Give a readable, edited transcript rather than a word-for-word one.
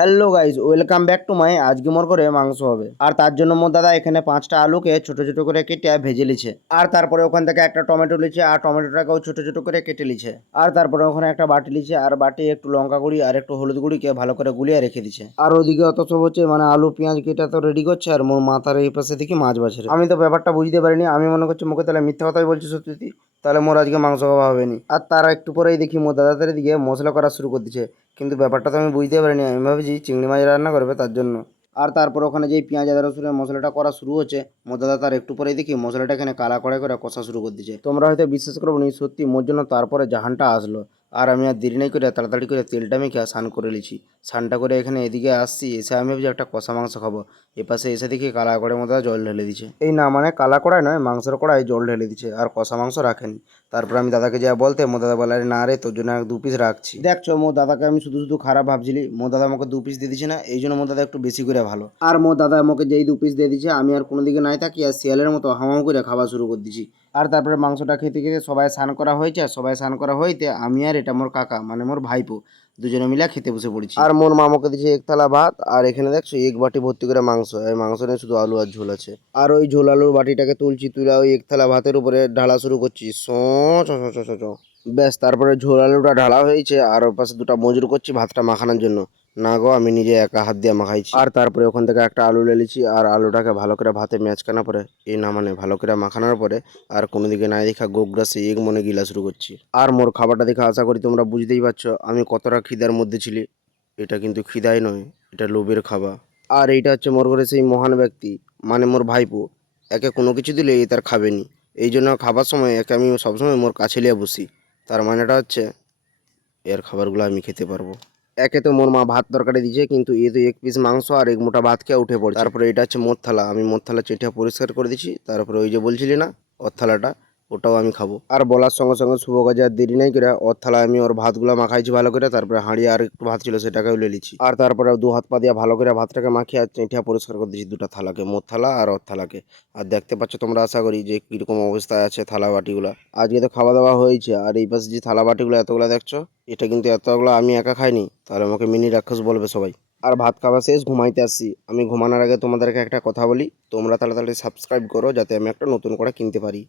Hello guys, welcome back to my. আজকে মোর করে মাংস হবে, আর তার জন্য মোর দাদা এখানে 5টা আলুকে ছোট ছোট করে কেটে ভেজে লিছে। আর তারপরে ওখান থেকে একটা টমেটো লিছে, আর টমেটোটাকেও ছোট ছোট করে কেটে লিছে। আর তারপরে ওখানে একটা বাটি লিছে, আর বাটি একটু লঙ্কা গুঁড়ি আর একটু হলুদ গুঁড়িকে ভালো করে গুলিয়ে রেখে দিছে। আর ওদিকে অত সব হচ্ছে মানে আলু পেঁয়াজ কেটে তো রেডি করছে, আর মোর মাথার এই পাশে দেখি মাছ বাছরে। আমি তো ব্যাপারটা বুঝতে পারিনি, আমি মনে করছি মুখে তাহলে মিথ্যা কথাই বলছি সত্যি, তাহলে মোর আজকে মাংস খাওয়া হবে নি। আর তার একটু পরেই দেখি মোর দাদাদের দিকে মশলা করা শুরু করে দিচ্ছে, কিন্তু ব্যাপারটা তো আমি বুঝতে পারিনি। আমি ভাবছি চিংড়ি মাছ রান্না করবে তার জন্য। আর তারপর ওখানে যেই পেঁয়াজ আদা রসুনের মশলাটা করা শুরু হচ্ছে, মোর দাদা তার একটু পরেই দেখি মশলাটা এখানে কালা কড়াই করে কষা শুরু করে দিচ্ছে। তোমরা হয়তো বিশ্বাস করবো নি, সত্যি মোর জন্য তারপরে জাহানটা আসলো। আর আমি আর দেরি নাই করে তাড়াতাড়ি করে তেলটা মেখে স্নান করে নিয়েছি। স্নানটা করে এখানে এদিকে আসছি, এসে আমি ভাবছি একটা কষা মাংস খাবো। এপাশে এসে দেখি কালা কড়াইয়ের মধ্যে জল ঢেলে দিচ্ছে। এই না মানে কালা কড়াই নয়, মাংসের কড়াই জল ঢেলে দিচ্ছে, আর কষা মাংস রাখেনি। তারপর আমি দাদাকে যা বলতে, মোর দাদা বলে, আরে না রে, তোর জন্য 2 পিস রাখছি। দেখছো, মোর দাদাকে আমি শুধু শুধু খারাপ ভাবছিলি, মোর দাদা আমাকে 2 পিস দিয়ে দিচ্ছে না, এই জন্য মোর দাদা একটু বেশি করে ভালো। আর মোর দাদা আমাকে যেই 2 পিস দিয়ে দিচ্ছে, আমি আর কোনো দিকে নাই থাকি আর শিয়ালের মতো হামাম করে খাওয়া শুরু করে দিচ্ছি। আর তারপরে মাংসটা খেতে খেতে সবাই স্নান করা হয়েছে, আর সবাই স্নান করা হইতে আমি আর এটা মোর কাকা মানে মোর ভাইপো দুজনে মিলে খেতে বসে পড়েছি। আর মোর মামাকে দিচ্ছে 1 থালা ভাত, আর এখানে দেখছো 1 বাটি ভর্তি করে মাংস। এই মাংস নিয়ে শুধু আলু আর ঝোল আছে। আর ওই ঝোল আলুর বাটিটাকে তুলছি, তুলে ওই 1 থালা ভাতের উপরে ঢালা শুরু করছি। ব্যাস, তারপরে ঝোল আলুটা ঢালা হয়েছে, আর ওর পাশে 2টা মজুর করছি ভাতটা মাখানোর জন্য। না গো, আমি নিজে একা হাত দিয়ে মাখাইছি। আর তারপরে ওখান থেকে একটা আলু লেলিছি, আর আলুটাকে ভালো করে ভাতে ম্যাচকানোর পরে এই না মানে ভালো করে মাখানোর পরে আর কোনো দিকে নাই দেখা গোগ্রাসে এগ মনে গিলা শুরু করছি। আর মোর খাবারটা দেখে আশা করি তোমরা বুঝতেই পারছো আমি কতটা খিদার মধ্যে ছিলি। এটা কিন্তু খিদাই নয়, এটা লোভের খাবার। আর এইটা হচ্ছে মোর ঘরে সেই মহান ব্যক্তি মানে মোর ভাইপো। একে কোনো কিছু দিলে এ তার খাবেনি, এই জন্য খাবার সময় একে আমি সবসময় মোর কাছে লিয়ে বসি। তার মানেটা হচ্ছে এর খাবারগুলো আমি খেতে পারবো। একে তো মোর মা ভাত তরকারি দিয়েছে, কিন্তু এ তো 1 পিস মাংস আর 1 মোটা ভাত খেয়ে উঠে পড়ছে। তারপরে এটা হচ্ছে মোর থালা, আমি মোর থালা চেটিয়া পরিষ্কার করে দিচ্ছি। তারপরে ওই যে বলছিলি না ওর থালাটা, ওটাও আমি খাবো। আর বলার সঙ্গে সঙ্গে শুভ কাজে আর দেরি নাই করে ওর থালায় আমি ওর ভাতগুলো মাখাইছি ভালো করে। তারপরে হাঁড়ি আর একটু ভাত ছিল সেটাকেও লেলিছি। আর তারপরে 2 হাত পা দিয়ে ভালো করে ভাতটাকে মাখিয়ে আর চেটিয়া পরিষ্কার করে দিচ্ছি 2টা থালাকে, মোর থালা আর ওর থালাকে। আর দেখতে পাচ্ছ তোমরা আশা করি যে কীরকম অবস্থায় আছে থালা বাটিগুলো। আজকে তো খাওয়া দাওয়া হয়েছে, আর এই পাশে যে থালা বাটিগুলো এতগুলো দেখছো, এটা কিন্তু এতগুলো আমি একা খাইনি, তাহলে আমাকে মিনি রাক্ষস বলবে সবাই। আর ভাত খাওয়া শেষ, ঘুমাইতে আসছি। আমি ঘুমানোর আগে তোমাদেরকে একটা কথা বলি, তোমরা তাড়াতাড়ি সাবস্ক্রাইব করো যাতে আমি একটা নতুন করে কিনতে পারি।